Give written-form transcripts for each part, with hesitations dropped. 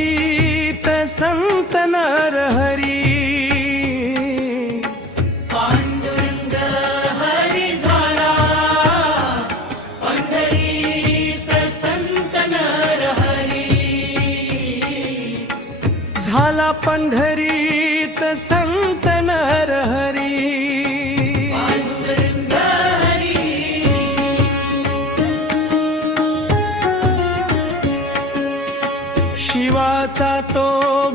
पंढरीत संत नरहरी पांडुरंग हरी झाला पंढरीत संत नरहरी झाला पंढरीत संत नरहरी पांडुरंग हरी शिवाचा तो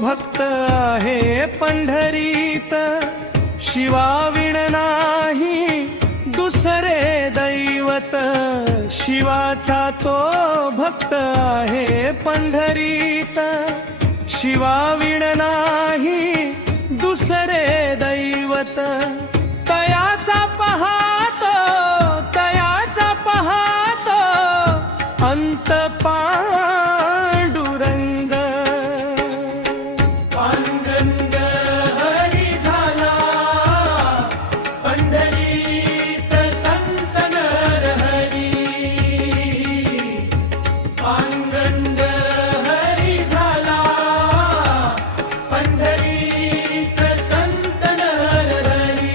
भक्त आहे पंढरीत शिवाविण नाही दुसरे दैवत शिवाचा तो भक्त आहे पंढरीत शिवाविण नाही दुसरे दैवत तयाचा पाहतो अंत पांडुरंग पांडुरंग हरी झाला पंढरीत संत नरहरी पांडुरंग हरी झाला पंढरीत संत नरहरी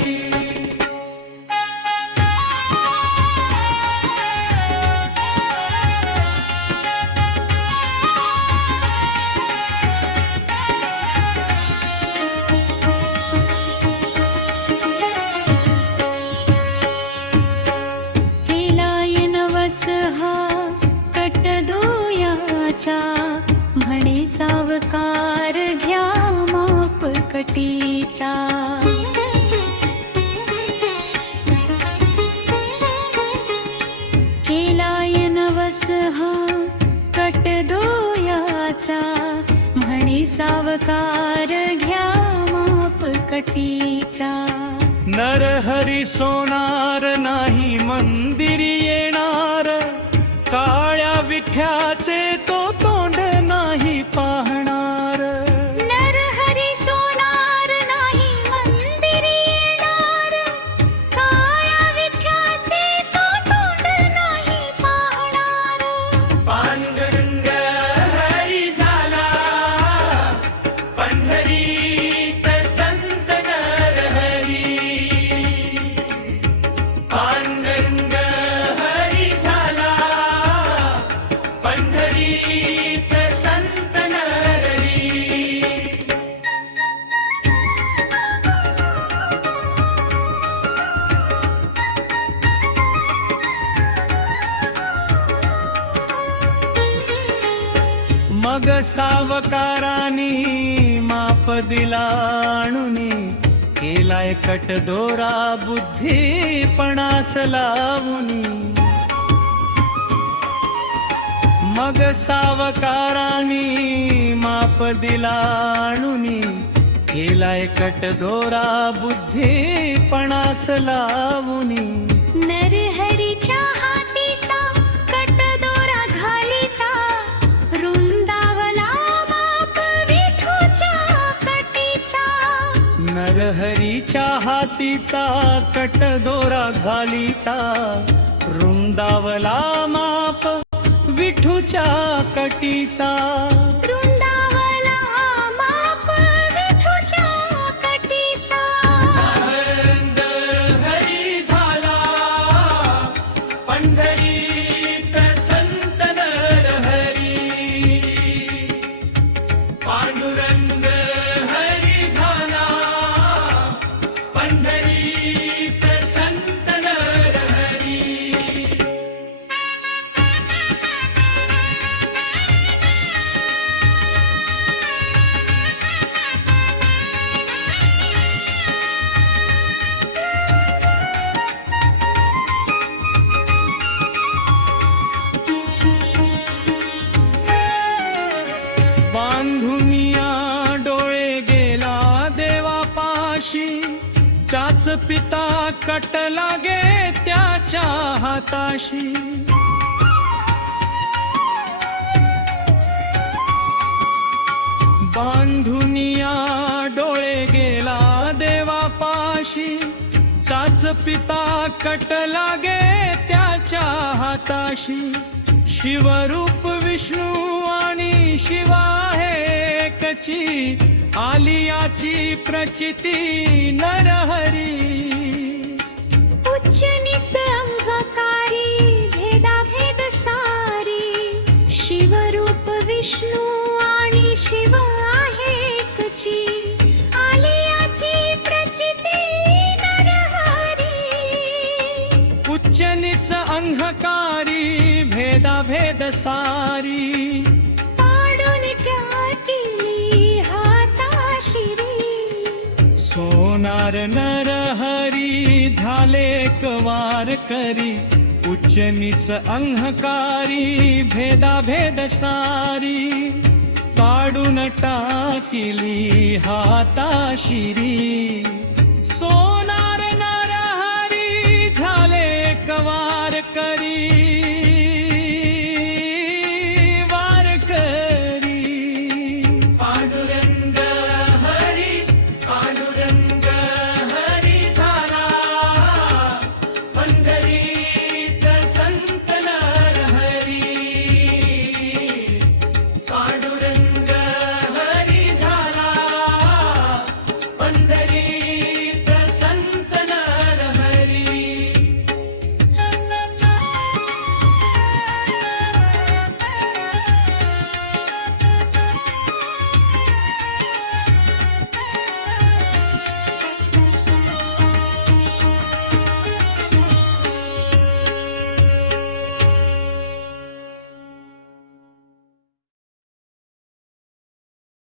केलाय नवस हा कटदोयाचा म्हणे सावकार घ्या माप कटीचा केलाय नवस हा कटदोयाचा म्हणे सावकार घ्या माप कटीचा नरहरी सोनार नाही मंदिरी येणार काळ्या विठ्याचे तो तोंड नाही पाहणार नरहरी सोनार नाही मंदिरी येणार काळ्या विठ्याचे तो तोंड नाही पाहणार पांडुरंग हरी झाला पंढरीत संत नरहरी पांडुरंग हरी झाला पंढरीत संत नरहरी मग सावकारानी माप दिला आणुनी केलाय कटदोरा बुद्धीपणास लावुनी मग सावकारानी माप दिला आणुनी केलाय कटदोरा बुद्धीपणास लावुनी नरहरीच्या हातीचा कटदोरा घालिता रुंदावला माप विठूच्या कटीचा नरहरीच्या हातीचा कटदोरा घालिता रुंदावला माप विठूच्या कटीचा रुंदावला माप विठूच्या कटीचा पांडुरंग हरी झाला पंढरीत संत नरहरी पांडुरंग हरी झाला पंढरीत संत नरहरी बांधुनिया डोळे गेला देवापाशी चाच पिता कट लागे त्याच्या हाताशी बांधुनिया डोळे गेला देवापाशी चाच पिता कट लागे त्याच्या हाताशी शिवरूप विष्णू आणि शिवा हे एकची आलियाची प्रचिती नरहरी उच्च नीच अंहकारी भेदाभेद सारी शिवरूप विष्णू आणि शिव आहे एकची आलियाची प्रचिती नरहरी उच्च नीच अंहकारी भेदाभेद सारी पाडून टाकली हाताशिरी सोनार नरहरी झाले कवार करी उच्च नीच अंहकारी भेदाभेद सारी काढून टाकिली हाताशिरी